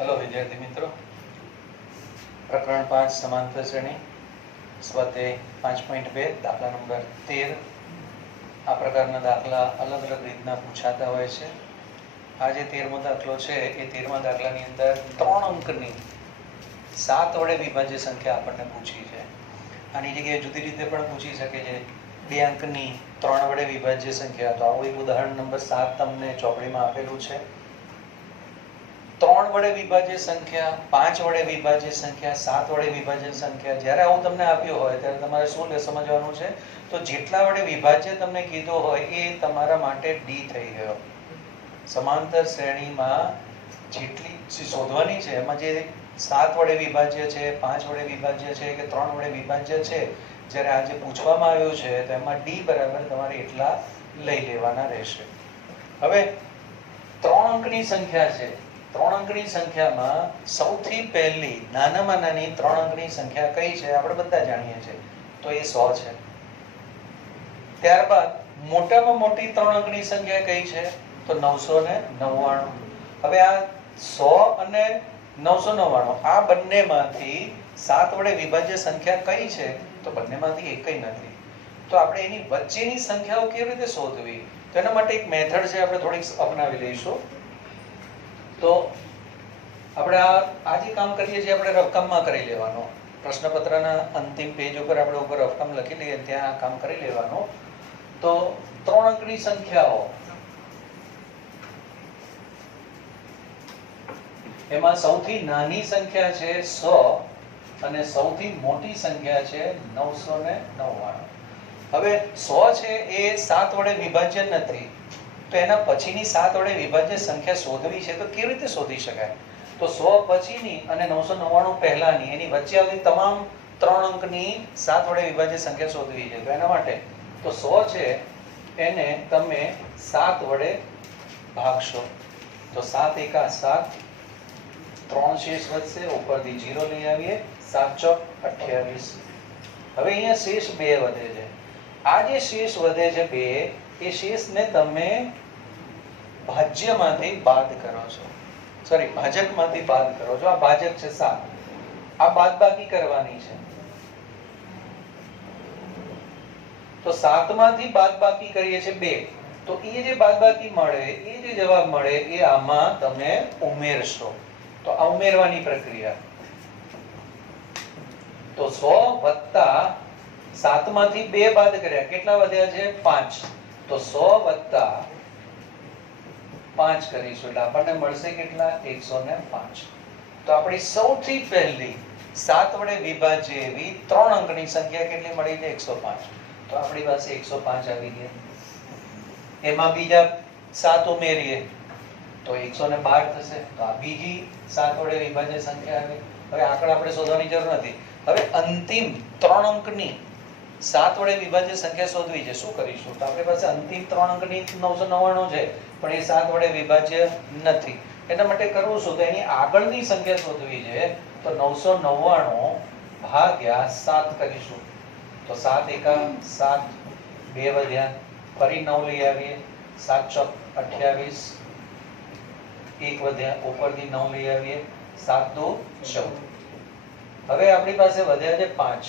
Hello વિદ્યાર્થી મિત્રો. પ્રકરણ પાંચ, સમાંતર શ્રેણી. સ્વાધ્યાય પાંચ પોઈન્ટ બે, દાખલા નંબર તેર. આ પ્રકારના દાખલા અલગ અલગ રીતના પૂછાતા હોય છે. આ જે તેરમો દાખલો છે, એ તેરમા દાખલાની અંદર ત્રણ અંકની સાત વડે વિભાજ્ય સંખ્યા આપણને પૂછી છે. આની જગ્યાએ જુદી રીતે પણ પૂછી શકે છે. બે અંકની ત્રણ વડે વિભાજ્ય સંખ્યા. તો આવું એક ઉદાહરણ નંબર સાત તમને ચોપડીમાં આપેલું છે. વડે વિભાજ્ય સંખ્યા, પાંચ વડે વિભાજ્ય સંખ્યા, સાત વડે વિભાજ્ય સંખ્યા. જ્યારે આવું તમને આપ્યું હોય, ત્યારે તમારે શું સમજવાનું છે? તો જેટલા વડે વિભાજ્ય તમને કીધો હોય, એ તમારા માટે ડી થઈ ગયો. સમાંતર શ્રેણીમાં જેટલી શોધવાની છે, એમાં જે સાત વડે વિભાજ્ય છે, પાંચ વડે વિભાજ્ય છે કે ત્રણ વડે વિભાજ્ય છે, જ્યારે આજે પૂછવામાં આવ્યું છે, તો એમાં ડી બરાબર તમારે એટલા લઈ લેવાના રહેશે. હવે, ત્રણ અંકની સંખ્યા છે. ત્રણ અંકની સંખ્યામાં સૌથી પહેલી નાનામાં નાની ત્રણ અંકની સંખ્યા કઈ છે? આપણે બધા જાણીએ છીએ. તો એ સો છે. ત્યારબાદ મોટામાં મોટી ત્રણ અંકની સંખ્યા કઈ છે? તો નવસો ને નવ્વાણું. હવે આ સો અને નવસો નવ્વાણું, આ બંનેમાંથી સાત વડે વિભાજ્ય સંખ્યા કઈ છે? તો બંનેમાંથી એકઈ નથી. તો આપણે એની વચ્ચેની સંખ્યાઓ કેવી રીતે શોધવી? તો એના માટે એક મેથડ છે, આપણે થોડીક અપનાવી લઈશું. તો આપણે આ આ જે કામ કરીએ છીએ, આપણે રફકામમાં કરી લેવાનો. પ્રશ્નપત્રના અંતિમ પેજ ઉપર આપણે ઉપર રફકામ લખી લઈએ ત્યાં કામ કરી લેવાનું. તો ત્રણ અંકની સંખ્યાઓ. એમાં સૌથી નાની સંખ્યા છે સો અને સૌથી મોટી સંખ્યા છે નવસો ને નવ્વાણું. હવે સો છે એ સાત વડે વિભાજ્ય નથી. તો એના પછીની સાત વડે વિભાજ્ય સંખ્યા શોધવી છે, તો કેવી રીતે શોધી શકાય? તો સો પછીની અને નવસો નવ્વાણું પહેલાની, એની વચ્ચે આવતી તમામ ત્રણ અંકની સાત વડે વિભાજ્ય સંખ્યા શોધવી છે. તો એના માટે તો સો છે, એને તમે સાત વડે ભાગશો. તો સાત એકા સાત, ત્રણ શેષ વધશે, ઉપરથી જીરો લઈ આવીએ, સાત ચોક અઠ્યાવીસ. હવે અહીંયા શેષ બે વધે છે. આ જે શેષ વધે છે બે, એ શેષને તમે ભાજ્યમાંથી બાદ કરો છો. સોરી ભાજકમાંથી બાદ કરો છો. આ ભાજક છે સાત. આ બાદબાકી કરવાની છે. તો સાતમાંથી બાદબાકી કરીએ છે બે. તો એ જે બાદબાકી મળે એ જે જવાબ મળે, એ આમાં તમે ઉમેરશો. તો આ ઉમેરવાની પ્રક્રિયા. તો સો વત્તા સાતમાંથી બે બાદ કર્યા. કેટલા વધ્યા છે? પાંચ. તો સો વત્તા પાંચ કરીશું. એટલે આપણને મળશે કેટલા? એકસો ને પાંચ. તો આપણી સૌથી પહેલી સાત વડે વિભાજ્ય એવી ત્રણ અંકની સંખ્યા કેટલી મળી છે? એકસો પાંચ. તો આપણી પાસે એકસો પાંચ આવી ગયા. એમાં બીજા સાત ઉમેરીએ તો એકસો ને બાર થશે. તો આ બીજી સાત વડે વિભાજ્ય સંખ્યા આવી. હવે આંકડા આપણે શોધવાની જરૂર નથી. હવે અંતિમ ત્રણ અંકની સાત વડે વિભાજ્ય સંખ્યા શોધવી છે. શું કરીશું? તો આપણી પાસે અંતિમ ત્રણ અંકની નવસો નવ્વાણું છે, પણ એ સાત વડે વિભાજ્ય નથી. એના માટે કરવું શું? તો એની આગળની સંખ્યા શોધવી છે, તો નવસો નવ્વાણું ભાગ્યા સાત કરીશું. તો સાત એકા સાત, બે વધ્યા, ફરી નવ લઈ આવીએ. સાત ચોક અઠ્યાવીસ, એક વધ્યા, ઉપરથી નવ લઈ આવીએ. સાત દો ચૌદ. હવે આપણી પાસે વધ્યા છે પાંચ.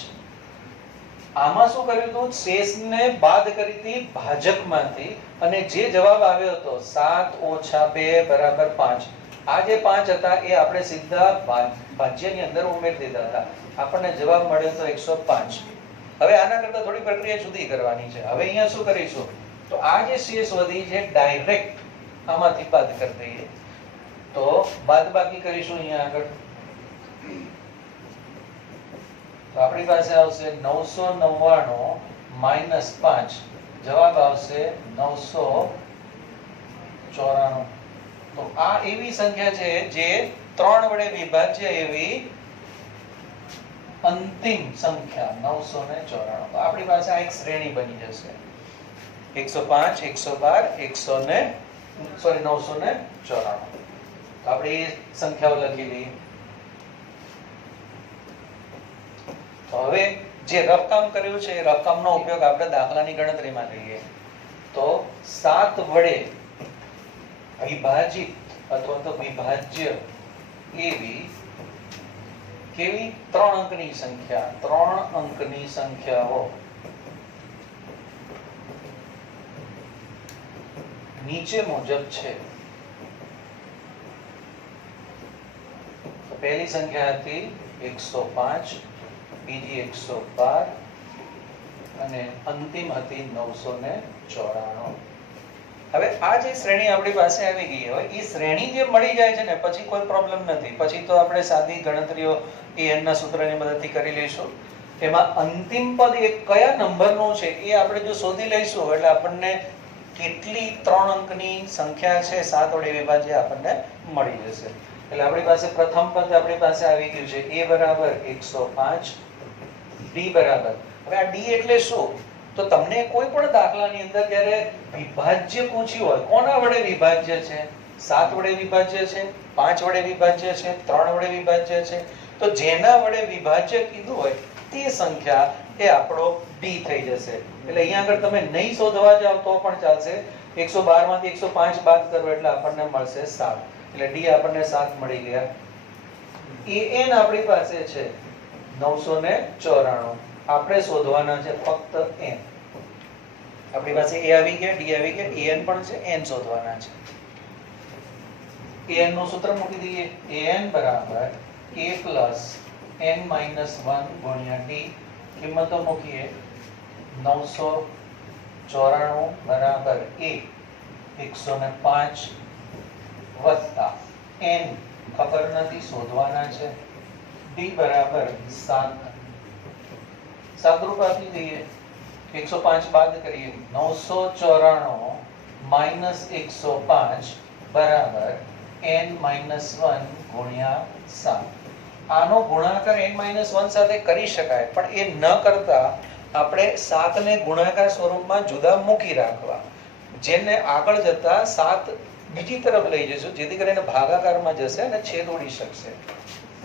આમાં શું કર્યું હતું? શેષને બાદ કરી હતી ભાજપમાંથી અને જે જવાબ આવ્યો હતો, સાત ઓછા બે બરાબર પાંચ. આ જે પાંચ હતા એ આપણે સીધા ભાજ્યની અંદર ઉમેરી દીધા હતા. આપણને જવાબ મળ્યો તો એકસો પાંચ. હવે આના કરતા થોડી પ્રક્રિયા જુદી કરવાની છે. હવે અહીંયા શું કરીશું? તો આ જે શેષ વધી છે ડાયરેક્ટ આમાંથી બાદ કરી દઈએ. તો બાદ બાકી કરીશું અહીંયા આગળ. તો આપણી પાસે આવશે નવસો નવ્વાણું માઇનસ પાંચ. જવાબ આવશે નવસો ચોરાણું. તો આ એવી સંખ્યા છે જે ત્રણ વડે વિભાજ્ય એવી અંતિમ સંખ્યા, નવસો ને ચોરાણું. તો આપણી પાસે આ એક શ્રેણી બની જશે. એકસો પાંચ, એકસો બાર, એકસો ને સોરી નવસો ને ચોરાણું. તો આપણે એ સંખ્યાઓ લખી લઈએ. હવે જે રફકામ કર્યું છે, એ રફકામનો ઉપયોગ આપણે દાખલાની ગણતરીમાં લઈએ તો સાત વડે વિભાજિત અથવા તો વિભાજ્ય એવી કેવી? ત્રણ અંકની સંખ્યા. ત્રણ અંકની સંખ્યાઓ. નીચે મુજબ છે. પહેલી સંખ્યા હતી એકસો પાંચ બીજી એકસો બાર અને અંતિમ હતી નવસો ને ચોરાણું. હવે આ જે શ્રેણી આપણી પાસે આવી ગઈ હોય એ શ્રેણી જે મળી જાય છે ને, પછી કોઈ પ્રોબ્લેમ નથી. પછી તો આપણે સાદી ગણતરીઓ an ના સૂત્રની મદદથી કરી લઈશું. એમાં અંતિમ પદ એ કયા નંબરનું છે, એ આપણે જો શોધી લઈશું, એટલે આપણને કેટલી ત્રણ અંકની સંખ્યા છે, સાત વડે વિભાજ્ય આપણને મળી જશે. એટલે આપણી પાસે પ્રથમ પદ આપણી પાસે આવી ગયું છે એ બરાબર એકસો પાંચ d બરાબર. હવે આ ડી એટલે શું? તો તમને કોઈ પણ દાખલાની અંદર જ્યારે વિભાજ્ય પૂછ્યું હોય, કોના વડે વિભાજ્ય છે? સાત વડે વિભાજ્ય છે, પાંચ વડે વિભાજ્ય છે, ત્રણ વડે વિભાજ્ય છે. તો જેના વડે વિભાજ્ય કીધું હોય, તે સંખ્યા એ આપણો ડી થઈ જશે. એટલે અહીંયા આગળ તમે નહીં શોધવા જાવ તો પણ ચાલશે. એકસો બારમાંથી એકસો પાંચ બાદ કરો એટલે આપણને મળશે સાત. એટલે ડી આપણને સાત મળી ગયા. એ એન આપણી પાસે છે. નવસો ને ચોરાણું. આપણે શોધવાના છે ફક્ત એન આપણી પાસે એ આવી ગયા ડી આવી ગયા એન પણ છે એન શોધવાના છે. એનનું સૂત્ર મૂકી દઈએ. એન બરાબર a plus n minus one ગુણ્યા ડી કિંમતો મૂકીએ. નવસો ચોરાણું બરાબર એ એકસો ને પાંચ વત્તા એન ખબર નથી, શોધવાના છે. D બરાબર સાત સાદરૂપ આપી દઈએ એકસો પાંચ બાદ કરીએ નવસો ચોરાણું માઇનસ એકસો પાંચ બરાબર એન માઇનસ વન ગુણ્યા સાત આનો ગુણાકાર એન માઇનસ વન સાથે કરી શકાય પણ એ ન કરતા આપણે સાતને ગુણાકાર સ્વરૂપમાં જુદા મૂકી રાખવા જેને આગળ જતા સાત બીજી તરફ લઈ જશું જેથી કરીને ભાગાકારમાં જશે અને છેદ ઉડી શકશે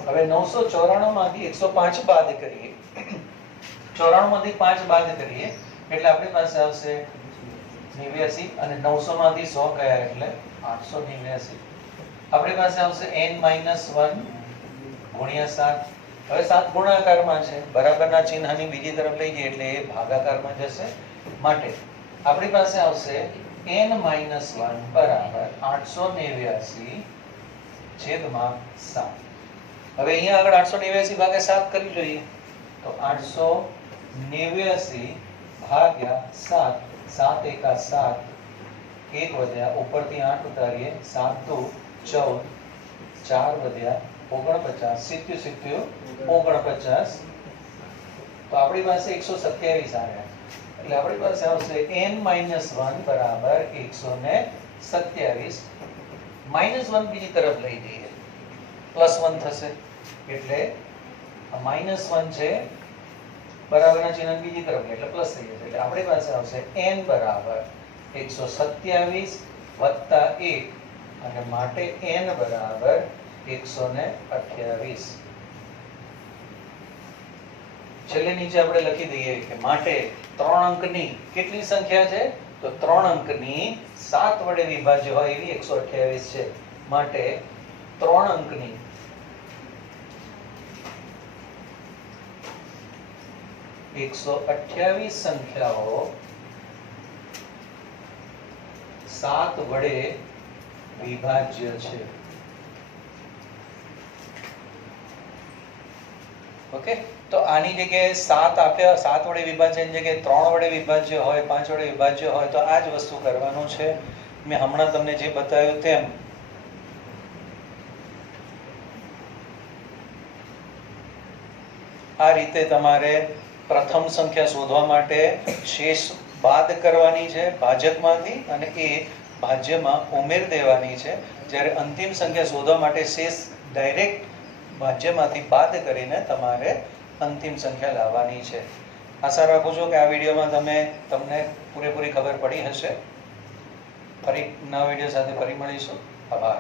હવે નવસો ચોરાણું માંથી એકસો પાંચ બાદ કરીએ. ચોરાણું માંથી પાંચ બાદ કરીએ, એટલે આપણી પાસે આવશે નેવ્યાસી અને નવસો માંથી સો ગયા એટલે આઠસો નેવ્યાસી. આપણી પાસે આવશે એન માઇનસ વન ગુણ્યા સાત. હવે સાત ગુણાકારમાં છે. બરાબરના ચિહ્નની બીજી તરફ લઈ જઈએ એટલે એ ભાગાકારમાં જશે. માટે આપણી પાસે આવશે n માઇનસ વન બરાબર આઠસો નેવ્યાસી છેદમાં સાત. હવે અહીંયા આગળ આઠસો નેવ્યાસી ભાગે સાત કરી જોઈએ. તો આઠસો નેવ્યાસી ભાગ્યા સાત સાત એકા સાત, એક વધ્યા ઉપરથી આઠ ઉતારીએ, સાત દુ ચૌદ, ચાર વધ્યા ઓગણપચાસ સિત્યુ સિત્યુ ઓગણપચાસ. તો આપણી પાસે એકસો સત્યાવીસ આવ્યા. એટલે આપણી પાસે આવશે n માઇનસ વન બરાબર એકસો ને સત્યાવીસ. માઇનસ વન બીજી તરફ લઈ જઈએ. પ્લસ વન થશે. એટલે માઇનસ વન છે, બરાબરના ચિહ્ન બીજી તરફ એટલે પ્લસ થઈ જશે. એટલે આપણી પાસે આવશે એન બરાબર એકસો સત્યાવીસ વત્તા એક. અને માટે એન બરાબર એકસો ને અઠ્યાવીસ. છેલ્લે નીચે આપણે લખી દઈએ કે માટે ત્રણ અંકની કેટલી સંખ્યા છે? તો ત્રણ અંકની સાત વડે વિભાજ્ય હોય એવી એકસો અઠ્યાવીસ છે. માટે ત્રણ અંકની એકસો અઠ્યાવીસ સંખ્યાઓ સાત વડે વિભાજ્ય છે. ઓકે? તો આની જગ્યાએ સાત આપ્યા, સાત વડે વિભાજ્યની જગ્યાએ ત્રણ વડે વિભાજ્ય હોય, પાંચ વડે વિભાજ્ય હોય, તો આ જ વસ્તુ કરવાનું છે. મેં હમણાં તમને જે બતાવ્યું તેમ આ રીતે તમારે પ્રથમ સંખ્યા શોધવા માટે શેષ બાદ કરવાની છે ભાજકમાંથી અને એ ભાજ્યમાં ઉમેર દેવાની છે. જ્યારે અંતિમ સંખ્યા શોધવા માટે શેષ ડાયરેક્ટ ભાજ્યમાંથી બાદ કરીને તમારે અંતિમ સંખ્યા લાવવાની છે. આશા રાખું છું કે આ વિડીયોમાં તમે તમને પૂરેપૂરી ખબર પડી હશે. ફરી નવા વીડિયો સાથે ફરી મળીશું. આભાર.